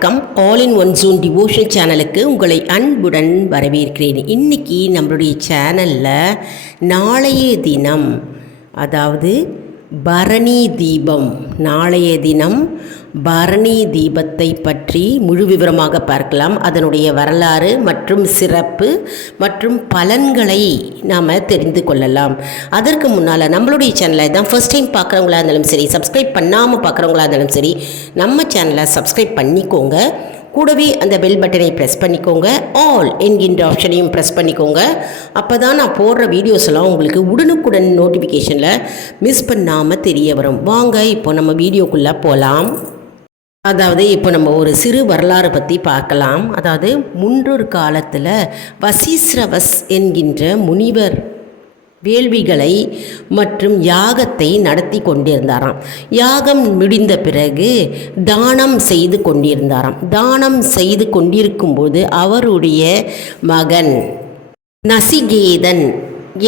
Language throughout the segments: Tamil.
வணக்கம். All in one June devotion சேனலுக்கு உங்களை அன்புடன் வரவேற்கிறேன். இன்றைக்கி நம்மளுடைய சேனலில் நாளைய தினம், அதாவது பரணி தீபம், நாளைய தினம் பரணி தீபத்தை பற்றி முழு விவரமாக பார்க்கலாம். அதனுடைய வரலாறு மற்றும் சிறப்பு மற்றும் பலன்களை நாம் தெரிந்து கொள்ளலாம். அதற்கு முன்னால் நம்மளுடைய சேனலை தான் ஃபர்ஸ்ட் டைம் பார்க்குறவங்களா இருந்தாலும் சரி, சப்ஸ்கிரைப் பண்ணாமல் பார்க்குறவங்களா இருந்தாலும் சரி, நம்ம சேனலை சப்ஸ்கிரைப் பண்ணிக்கோங்க. கூடவே அந்த பெல் பட்டனை ப்ரெஸ் பண்ணிக்கோங்க. ஆல் என்கின்ற ஆப்ஷனையும் ப்ரெஸ் பண்ணிக்கோங்க. அப்போ தான் நான் போடுற வீடியோஸ் எல்லாம் உங்களுக்கு உடனுக்குடன் நோட்டிஃபிகேஷனில் மிஸ் பண்ணாமல் தெரிய வரும். வாங்க இப்போ நம்ம வீடியோக்குள்ளே போகலாம். அதாவது இப்போ நம்ம ஒரு சிறு வரலாறு பற்றி பார்க்கலாம். அதாவது முன்னொரு காலத்தில் வசீஸ்ரவஸ் என்கின்ற முனிவர் வேள்விகளை மற்றும் யாகத்தை நடத்தி கொண்டிருந்தாராம். யாகம் முடிந்த பிறகு தானம் செய்து கொண்டிருந்தாராம். தானம் செய்து கொண்டிருக்கும்போது அவருடைய மகன் நசிகேதன்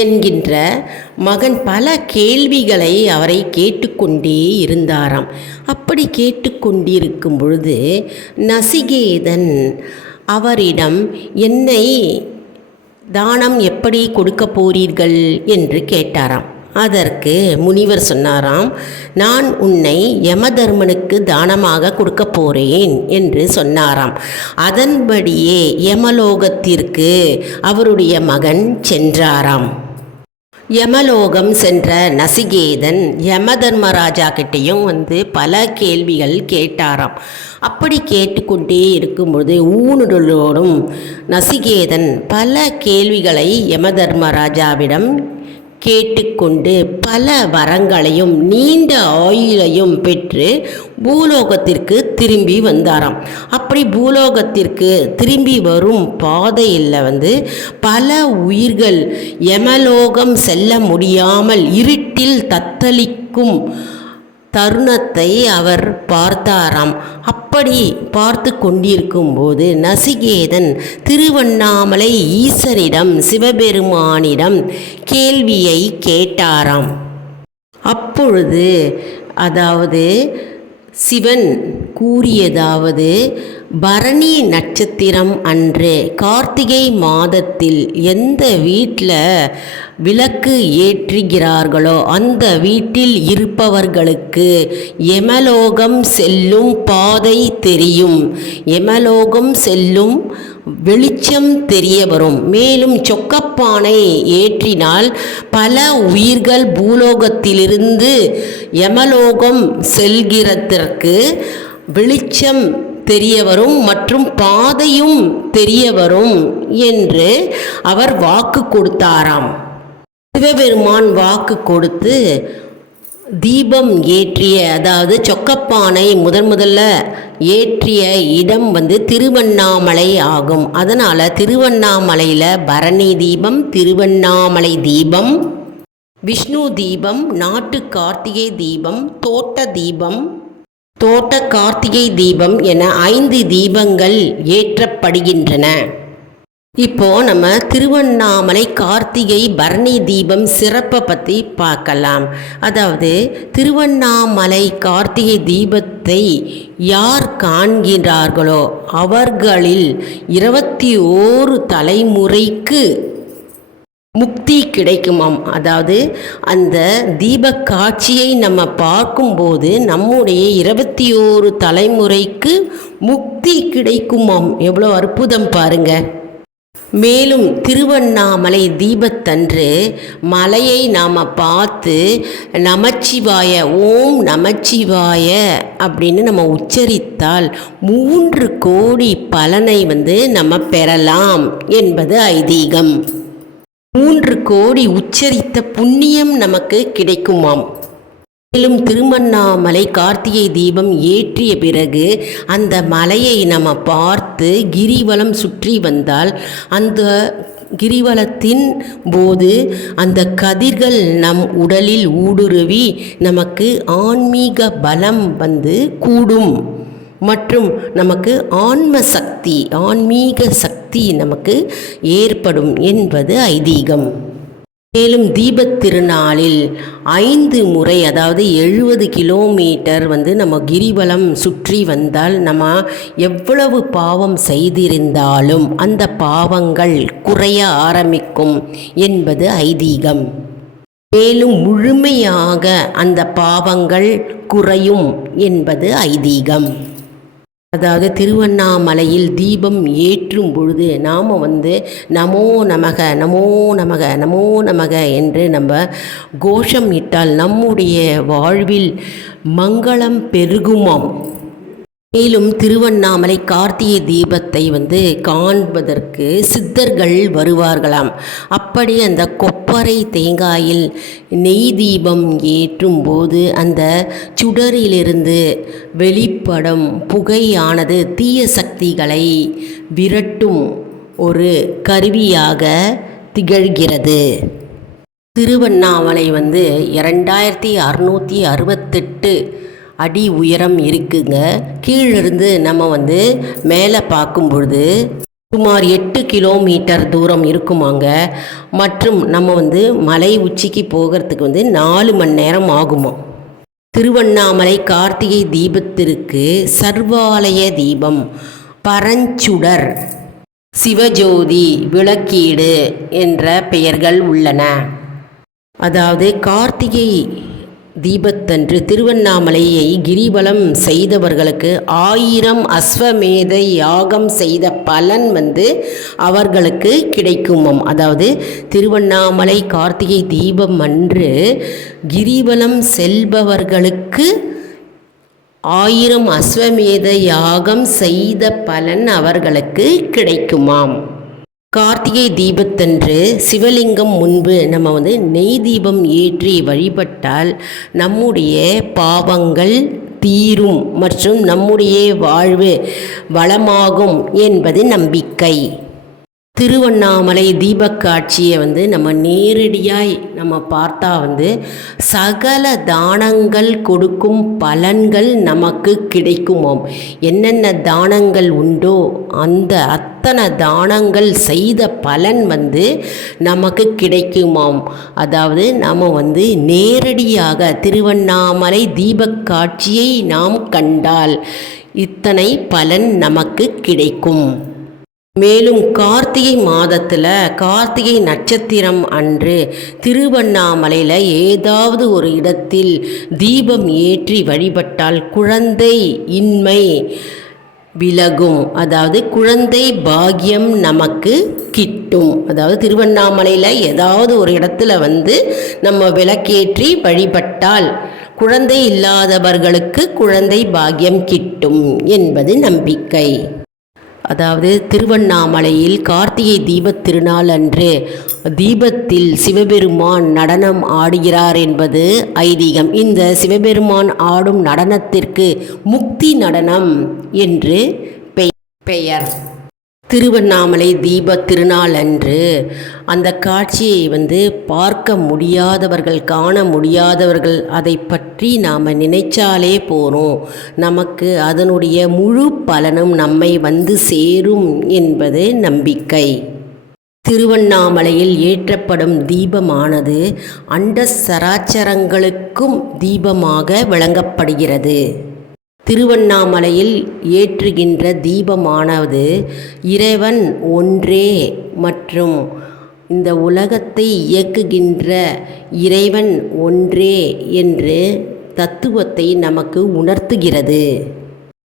என்கின்ற மகன் பல கேள்விகளை அவரை கேட்டுக்கொண்டே இருந்தாராம். அப்படி கேட்டுக்கொண்டிருக்கும் பொழுது நசிகேதன் அவரிடம், என்னை தானம் எப்படி கொடுக்க போறீர்கள் என்று கேட்டாராம். அதற்கு முனிவர் சொன்னாராம், நான் உன்னை யமதர்மனுக்கு தானமாக கொடுக்க போகிறேன் என்று சொன்னாராம். அதன்படியே யமலோகத்திற்கு அவருடைய மகன் சென்றாராம். யமலோகம் சென்ற நசிகேதன் யமதர்மராஜா கிட்டேயும் பல கேள்விகள் கேட்டாராம். அப்படி கேட்டுக்கொண்டே இருக்கும்பொழுது ஊனுடலோடும் நசிகேதன் பல கேள்விகளை யமதர்மராஜாவிடம் கேட்டுக்கொண்டு பல வரங்களையும் நீண்ட ஆயுளையும் பெற்று பூலோகத்திற்கு திரும்பி வந்தாராம். அப்படி பூலோகத்திற்கு திரும்பி வரும் பாதையில் பல உயிர்கள் யமலோகம் செல்ல முடியாமல் இருட்டில் தத்தளிக்கும் தருணத்தை அவர் பார்த்தாராம். அப்படி பார்த்து கொண்டிருக்கும் போது நசிகேதன் திருவண்ணாமலை ஈசனிடம், சிவபெருமானிடம் கேள்வியை கேட்டாராம். அப்பொழுது அதாவது சிவன் கூறியதாவது, பரணி நட்சத்திரம் அன்று கார்த்திகை மாதத்தில் எந்த வீட்டில் விளக்கு ஏற்றுகிறார்களோ அந்த வீட்டில் இருப்பவர்களுக்கு யமலோகம் செல்லும் பாதை தெரியும், யமலோகம் செல்லும் வெளிச்சம் தெரிய வரும். மேலும் சொக்கப்பானை ஏற்றினால் பல உயிர்கள் பூலோகத்திலிருந்து யமலோகம் செல்கிறதற்கு வெளிச்சம் தெரிய வரும் மற்றும் பாதையும் தெரிய வரும் என்று அவர் வாக்கு கொடுத்தாராம். சிவபெருமான் வாக்கு கொடுத்து தீபம் ஏற்றிய, அதாவது சொக்கப்பானை முதல்ல ஏற்றிய இடம் திருவண்ணாமலை ஆகும். அதனால் திருவண்ணாமலையில் பரணி தீபம், திருவண்ணாமலை தீபம், விஷ்ணு தீபம், நாட்டு கார்த்திகை தீபம், தோட்ட தீபம், தோட்ட கார்த்திகை தீபம் என 5 தீபங்கள் ஏற்றப்படுகின்றன. இப்போது நம்ம திருவண்ணாமலை கார்த்திகை பரணி தீபம் சிறப்பை பற்றி பார்க்கலாம். அதாவது திருவண்ணாமலை கார்த்திகை தீபத்தை யார் காண்கிறார்களோ அவர்களில் 21 தலைமுறைக்கு முக்தி கிடைக்குமாம். அதாவது அந்த தீப காட்சியை நம்ம பார்க்கும்போது நம்முடைய 21 தலைமுறைக்கு முக்தி கிடைக்குமாம். எவ்வளோ அற்புதம் பாருங்க. மேலும் திருவண்ணாமலை தீபத்தன்று மலையை நாம் பார்த்து நமச்சிவாய, ஓம் நமச்சிவாய அப்படின்னு நம்ம உச்சரித்தால் 3 கோடி பலனை நம்ம பெறலாம் என்பது ஐதீகம். 3 கோடி உச்சரித்த புண்ணியம் நமக்கு கிடைக்குமாம். மேலும் திருவண்ணாமலை கார்த்திகை தீபம் ஏற்றிய பிறகு அந்த மலையை நம்ம பார்த்து கிரிவலம் சுற்றி வந்தால் அந்த கிரிவலத்தின் போது அந்த கதிர்கள் நம் உடலில் ஊடுருவி நமக்கு ஆன்மீக பலம் கூடும் மற்றும் நமக்கு ஆன்மீக சக்தி நமக்கு ஏற்படும் என்பது ஐதீகம். மேலும் தீபத் திருநாளில் 5 முறை, அதாவது 70 கிலோமீட்டர் நம்ம கிரிவலம் சுற்றி வந்தால் நம்ம எவ்வளவு பாவம் செய்திருந்தாலும் அந்த பாவங்கள் குறைய ஆரம்பிக்கும் என்பது ஐதீகம். மேலும் முழுமையாக அந்த பாவங்கள் குறையும் என்பது ஐதீகம். அதாவது திருவண்ணாமலையில் தீபம் ஏற்றும் பொழுது நாம் நமோ நமக நமோ நமக நமோ நமக என்று நம்ம கோஷம் இட்டால் நம்முடைய வாழ்வில் மங்களம் பெருகுமாம். மேலும் திருவண்ணாமலை கார்த்திகை தீபத்தை காண்பதற்கு சித்தர்கள் வருவார்களாம். அப்படி அந்த கொப்பரை தேங்காயில் நெய் தீபம் ஏற்றும் போது அந்த சுடரிலிருந்து வெளிப்படும் புகையானது தீய சக்திகளை விரட்டும் ஒரு கருவியாக திகழ்கிறது. திருவண்ணாமலை 2668 அடி உயரம் இருக்குங்க. கீழிருந்து நம்ம மேலே பார்க்கும் பொழுது சுமார் 8 கிலோமீட்டர் தூரம் இருக்குமாங்க. மற்றும் நம்ம மலை உச்சிக்கு போகிறதுக்கு 4 மணி நேரம் ஆகுமா. திருவண்ணாமலை கார்த்திகை தீபத்திற்கு சர்வாலய தீபம், பரஞ்சுடர், சிவஜோதி, விளக்கீடு என்ற பெயர்கள் உள்ளன. அதாவது கார்த்திகை தீபத்தன்று திருவண்ணாமலையை கிரிவலம் செய்தவர்களுக்கு 1000 அஸ்வமேத யாகம் செய்த பலன் அவர்களுக்கு கிடைக்குமாம். அதாவது திருவண்ணாமலை கார்த்திகை தீபம் அன்று கிரிவலம் செல்பவர்களுக்கு 1000 அஸ்வமேத யாகம் செய்த பலன் அவர்களுக்கு கிடைக்குமாம். கார்த்திகை தீபத்தன்று சிவலிங்கம் முன்பு நம்ம நெய் தீபம் ஏற்றி வழிபட்டால் நம்முடைய பாவங்கள் தீரும் மற்றும் நம்முடைய வாழ்வு வளமாகும் என்பது நம்பிக்கை. திருவண்ணாமலை தீபக்காட்சியை நம்ம நேரடியாய் நம்ம பார்த்தா சகல தானங்கள் கொடுக்கும் பலன்கள் நமக்கு கிடைக்குமாம். என்னென்ன தானங்கள் உண்டோ அந்த அத்தனை தானங்கள் செய்த பலன் நமக்கு கிடைக்குமாம். அதாவது நம்ம நேரடியாக திருவண்ணாமலை தீபக்காட்சியை நாம் கண்டால் இத்தனை பலன் நமக்கு கிடைக்கும். மேலும் கார்த்திகை மாதத்தில் கார்த்திகை நட்சத்திரம் அன்று திருவண்ணாமலையில் ஏதாவது ஒரு இடத்தில் தீபம் ஏற்றி வழிபட்டால் குழந்தை இன்மை விலகும். அதாவது குழந்தை பாக்கியம் நமக்கு கிட்டும். அதாவது திருவண்ணாமலையில் ஏதாவது ஒரு இடத்துல நம்ம விளக்கேற்றி வழிபட்டால் குழந்தை இல்லாதவர்களுக்கு குழந்தை பாக்கியம் கிட்டும் என்பது நம்பிக்கை. அதாவது திருவண்ணாமலையில் கார்த்திகை தீபத் திருநாள் அன்று தீபத்தில் சிவபெருமான் நடனம் ஆடுகிறார் என்பது ஐதீகம். இந்த சிவபெருமான் ஆடும் நடனத்திற்கு முக்தி நடனம் என்று பெயர். திருவண்ணாமலை தீபத் திருநாள் அன்று அந்த காட்சியை பார்க்க முடியாதவர்கள், காண முடியாதவர்கள் அதை பற்றி நாம் நினைச்சாலே போகிறோம், நமக்கு அதனுடைய முழு பலனும் நம்மை சேரும் என்பது நம்பிக்கை. திருவண்ணாமலையில் ஏற்றப்படும் தீபமானது அண்ட சராச்சரங்களுக்கும் தீபமாக விளங்கப்படுகிறது. திருவண்ணாமலையில் ஏற்றுகின்ற தீபமானது இறைவன் ஒன்றே மற்றும் இந்த உலகத்தை இயக்குகின்ற இறைவன் ஒன்றே என்று தத்துவத்தை நமக்கு உணர்த்துகிறது.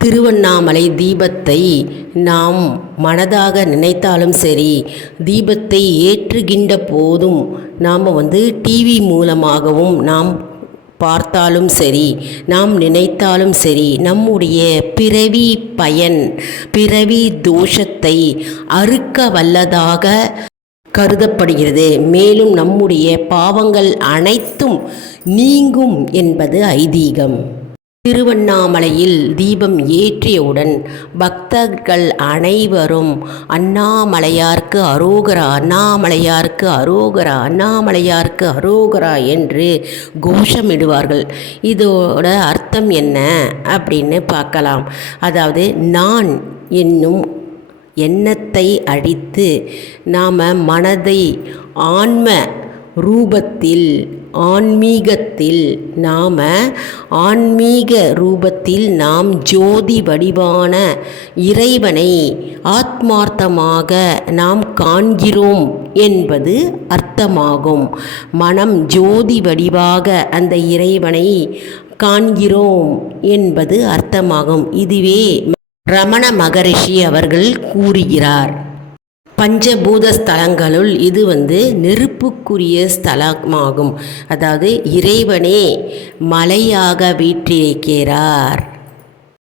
திருவண்ணாமலை தீபத்தை நாம் மனதாக நினைத்தாலும் சரி, தீபத்தை ஏற்றுகின்ற போதும் நாம் டிவி மூலமாகவும் நாம் பார்த்தாலும் சரி, நாம் நினைத்தாலும் சரி, நம்முடைய பிறவி பயன், பிறவி தோஷத்தை அறுக்க வல்லதாக கருதப்படுகிறது. மேலும் நம்முடைய பாவங்கள் அனைத்தும் நீங்கும் என்பது ஐதீகம். திருவண்ணாமலையில் தீபம் ஏற்றியவுடன் பக்தர்கள் அனைவரும் அண்ணாமலையார்க்கு அரோகரா, அண்ணாமலையார்க்கு அரோகரா, அண்ணாமலையார்க்கு அரோகரா என்று கோஷமிடுவார்கள். இதோட அர்த்தம் என்ன அப்படின்னு பார்க்கலாம். அதாவது நான் என்னும் எண்ணத்தை அழித்து நாம் மனதை ஆன்ம ரூபத்தில் ஆன்மீகத்தில் ஆன்மீக ரூபத்தில் நாம் ஜோதி வடிவான இறைவனை ஆத்மார்த்தமாக நாம் காண்கிறோம் என்பது அர்த்தமாகும். மனம் ஜோதி வடிவாக அந்த இறைவனை காண்கிறோம் என்பது அர்த்தமாகும். இதுவே ரமண மகரிஷி அவர்கள் கூறுகிறார். பஞ்சபூத ஸ்தலங்களுள் இது நெருப்புக்குரிய ஸ்தலமாகும். அதாவது இறைவனே மலையாக வீற்றிருக்கிறார்.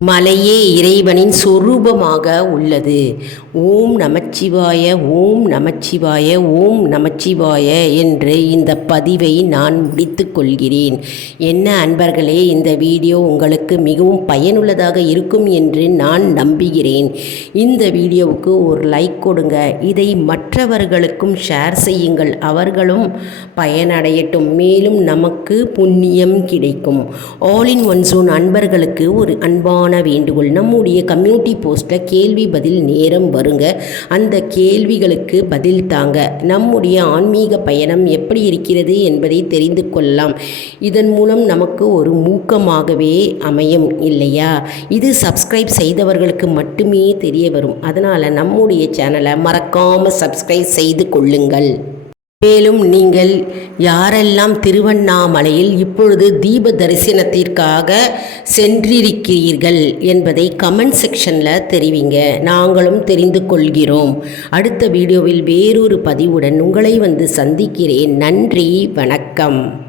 மலையே இறைவனின் சொரூபமாக உள்ளது. ஓம் நமச்சிவாய, ஓம் நமச்சிவாய, ஓம் நமச்சிவாய என்று இந்த பதிவை நான் முடித்து கொள்கிறேன். என்ன அன்பர்களே, இந்த வீடியோ உங்களுக்கு மிகவும் பயனுள்ளதாக இருக்கும் என்று நான் நம்புகிறேன். இந்த வீடியோவுக்கு ஒரு லைக் கொடுங்க. இதை மற்றவர்களுக்கும் ஷேர் செய்யுங்கள். அவர்களும் பயனடையட்டும். மேலும் நமக்கு புண்ணியம் கிடைக்கும். ஆல் இன் ஒன் ஜோன் அன்பர்களுக்கு ஒரு அன்பான வேண்டுகோள். நம்முடைய கம்யூனிட்டி போஸ்ட்டில் கேள்வி பதில் நேரம் வருங்க. அந்த கேள்விகளுக்கு பதில் தாங்க. நம்முடைய ஆன்மீக பயணம் எப்படி இருக்கிறது என்பதை தெரிந்து கொள்ளலாம். இதன் மூலம் நமக்கு ஒரு ஊக்கமாகவே அமையும் இல்லையா? இது சப்ஸ்கிரைப் செய்தவர்களுக்கு மட்டுமே தெரிய வரும். அதனால் நம்முடைய சேனலை மறக்காமல் சப்ஸ்கிரைப் செய்து கொள்ளுங்கள். மேலும் நீங்கள் யாரெல்லாம் திருவண்ணாமலையில் இப்பொழுது தீப தரிசனத்திற்காக சென்றிருக்கிறீர்கள் என்பதை கமெண்ட் செக்ஷனில் தெரிவிங்க. நாங்களும் தெரிந்து கொள்கிறோம். அடுத்த வீடியோவில் வேறொரு பதிவுடன் உங்களை சந்திக்கிறேன். நன்றி, வணக்கம்.